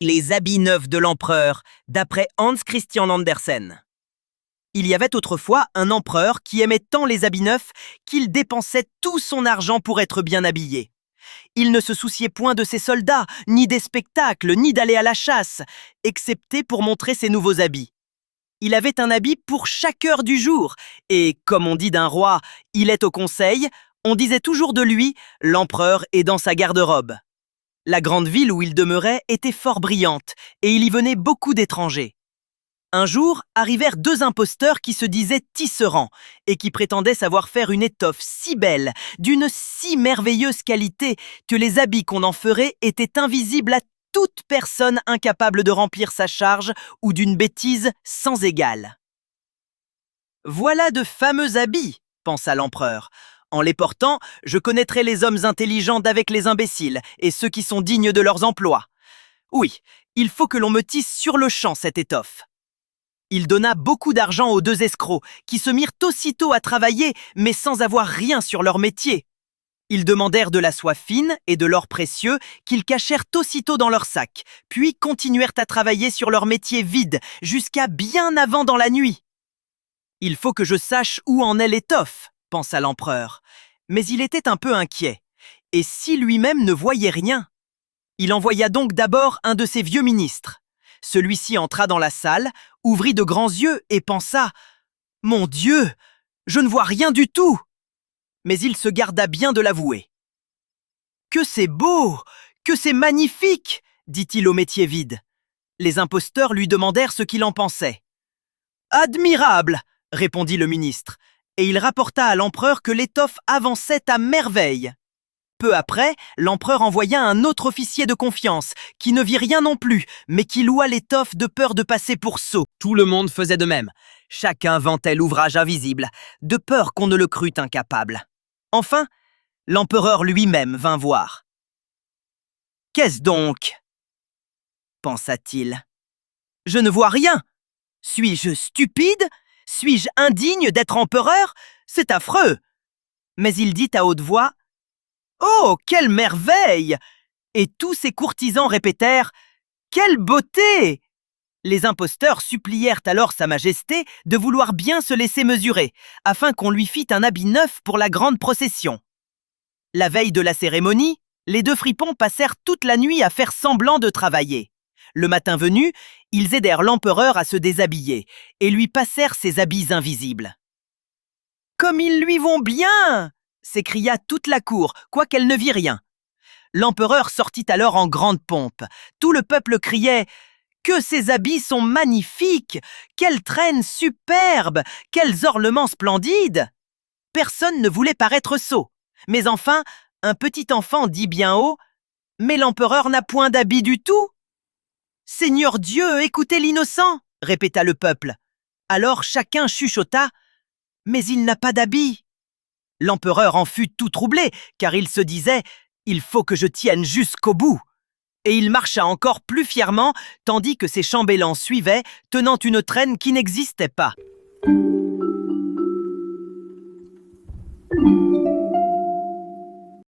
Les habits neufs de l'empereur, d'après Hans Christian Andersen. Il y avait autrefois un empereur qui aimait tant les habits neufs qu'il dépensait tout son argent pour être bien habillé. Il ne se souciait point de ses soldats, ni des spectacles, ni d'aller à la chasse, excepté pour montrer ses nouveaux habits. Il avait un habit pour chaque heure du jour, et comme on dit d'un roi, il est au conseil, on disait toujours de lui, l'empereur est dans sa garde-robe. La grande ville où il demeurait était fort brillante, et il y venait beaucoup d'étrangers. Un jour, arrivèrent deux imposteurs qui se disaient tisserands, et qui prétendaient savoir faire une étoffe si belle, d'une si merveilleuse qualité, que les habits qu'on en ferait étaient invisibles à toute personne incapable de remplir sa charge ou d'une bêtise sans égale. « Voilà de fameux habits, pensa l'empereur. En les portant, je connaîtrai les hommes intelligents d'avec les imbéciles et ceux qui sont dignes de leurs emplois. Oui, il faut que l'on me tisse sur le champ cette étoffe. » Il donna beaucoup d'argent aux deux escrocs, qui se mirent aussitôt à travailler, mais sans avoir rien sur leur métier. Ils demandèrent de la soie fine et de l'or précieux qu'ils cachèrent aussitôt dans leur sac, puis continuèrent à travailler sur leur métier vide, jusqu'à bien avant dans la nuit. « Il faut que je sache où en est l'étoffe, » pensa l'empereur. Mais il était un peu inquiet. Et si lui-même ne voyait rien? Il envoya donc d'abord un de ses vieux ministres. Celui-ci entra dans la salle, ouvrit de grands yeux et pensa « Mon Dieu, je ne vois rien du tout !» Mais il se garda bien de l'avouer. « Que c'est beau, que c'est magnifique !» dit-il au métier vide. Les imposteurs lui demandèrent ce qu'il en pensait. « Admirable !» répondit le ministre, et il rapporta à l'empereur que l'étoffe avançait à merveille. Peu après, l'empereur envoya un autre officier de confiance, qui ne vit rien non plus, mais qui loua l'étoffe de peur de passer pour sot. Tout le monde faisait de même. Chacun vantait l'ouvrage invisible, de peur qu'on ne le crût incapable. Enfin, l'empereur lui-même vint voir. « Qu'est-ce donc ?» pensa-t-il. « Je ne vois rien. Suis-je stupide? Suis-je indigne d'être empereur? C'est affreux !» Mais il dit à haute voix « Oh, quelle merveille !» Et tous ces courtisans répétèrent « Quelle beauté !» Les imposteurs supplièrent alors Sa Majesté de vouloir bien se laisser mesurer, afin qu'on lui fît un habit neuf pour la grande procession. La veille de la cérémonie, les deux fripons passèrent toute la nuit à faire semblant de travailler. Le matin venu, ils aidèrent l'empereur à se déshabiller et lui passèrent ses habits invisibles. « Comme ils lui vont bien !» s'écria toute la cour, quoiqu'elle ne vit rien. L'empereur sortit alors en grande pompe. Tout le peuple criait « Que ces habits sont magnifiques! Quelles traînes superbes! Quels ornements splendides !» Personne ne voulait paraître sot. Mais enfin, un petit enfant dit bien haut « Mais l'empereur n'a point d'habit du tout !»« Seigneur Dieu, écoutez l'innocent !» répéta le peuple. Alors chacun chuchota « Mais il n'a pas d'habit !» L'empereur en fut tout troublé, car il se disait « Il faut que je tienne jusqu'au bout !» Et il marcha encore plus fièrement, tandis que ses chambellans suivaient, tenant une traîne qui n'existait pas.